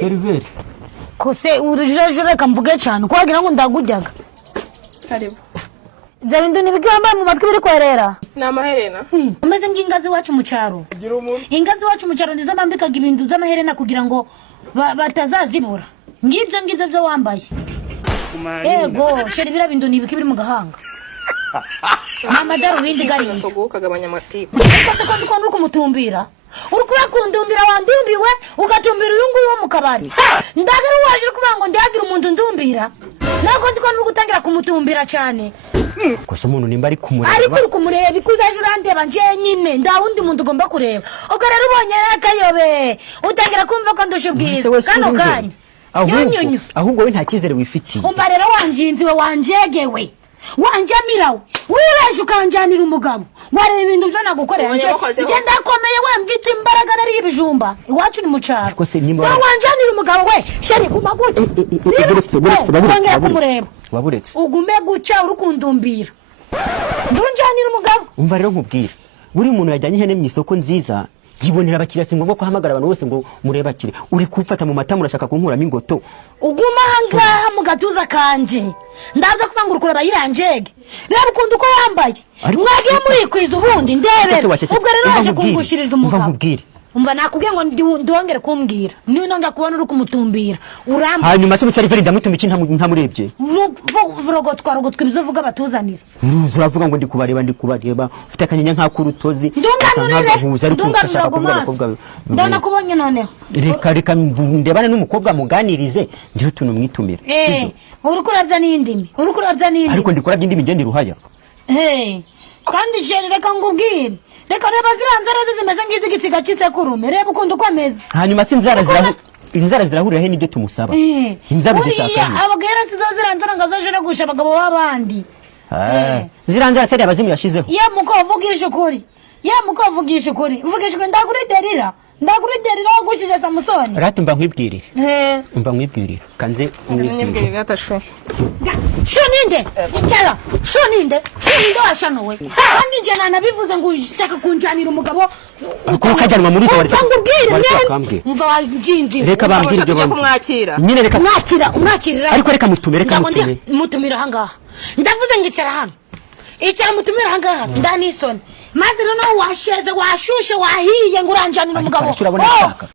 Seriveri. Kose urujura kamvuge cyane kwagira ngo ndagujyaga. Karibu. Zabindu nibigamba mu matwi biri kwerera. N'amaherena. Umeze ngingazi wacu mu cyaro. Ingazi wacu mu cyaro nizo bambikaga ibintu by'amaherena kugira ngo batazazibura. Ngibyo byo wambaye. Ego, sheri bira bindu nibiki biri mu gahanga. Mama darubindi gari. Kugabanya amatiku. Ese ko ndi kumutumbira. Urukura kundumbira wandumbiwe ugatumbira uyungu wo mu kabari. Ndagara waje kubango ndiagira umuntu ndumbira. Nako ndiko gutangira kumutumbira cyane. Kosa umuntu nimba ari kumureba. Ari kumureba bikuzaje urandeba nje nyine nda wundi muntu ugomba kureba. Uko rero ubonye akayobe utangira kumva ko ndusha ubwiza. Kano kanya. Ahubwo we nta kizere wifitiye. Umva rero wanjinziwe wanjegewe. Wanjamirawe. Wireje ukanjanira umugabo. Wareba ibintu byo nagukorera nje. Nje ndakomeye we mvite imbaraga nari ibijumba. Iwacu ni mucaro. Wanjanira umugabo we. Sheri kumaguti. Buretse. Waburetse. Ugume guca urukundumbira. Ndunjanira umugabo. Umva rero nkubwira. Buri muntu yajyanye ihene mu isoko nziza. Yibonera abakiriya singombwa ko hamagara abantu bose ngo murebakire. Uri kufata mu mata murashaka kunkuramo ingoto. Uguma hangaha mu gatuza kanje. Ndaza kuvanga urukura bayiranjege. Reba ukuntu uko yambaye. Mwagiye muri kwiza ubundi ndebere. Ubwo rero waje kungushiriza umugabo. Umva nkubwire. Umva nakubwiye ngo ndongere kumbwira. Niyo nanga kubona uri kumutumbira. Uramba. Hanyuma se Seriveri ndamutuma iki ntamurebye. Rogotwa ibyo uvuga batuzanira. Uravuga ngo ndi kubareba. Ufite akanyenya nka kurutozi. Ndashaka kuvuga abakobwa. Ndana kubonye noneho. Reka ndebane n'umukobwa muganirize ndiho tuntu mwitumira. Urukuravya n'indimi. Ariko ndikurabye indimi ngende ruhaya. Kandi jeri reka ngubwire. Reka reba ziranzara zimeze ngizigisiga cy'isekurume. Reba ukuntu ukomeza. Hanyuma si inzara zirahurira he n'ibyo tumusaba. Inzara zishaka. Abagera sizo ziranzara ngazajera gusha abagabo b'abandi. Ziranzara se abazimu yashizeho. Ye muko uvugisha ukuri. Uvugisha ukuri ndaguriterira gushije Samusoni. Ratumva nkwibwirire. Umva nkwibwirire. Kanze umwibwirire atashwe. Shoninde. Icyala. Shoninde washanuwe. Kandi nje nanabivuze ngo ushaka kunjanira umugabo. Ko kajyanwa muri zo waretse. Umva wajinzi. Reka bambwire ibyo bambwira. Kumwakira. Nyine reka umwakirira. Ariko reka mutumire. Mutumira hangaha. Ndavuze ngicara hano. Icara mutumira hangaha. Ndanisoni. Maze rero washeze washushe wahiye nguranjanira umugabo.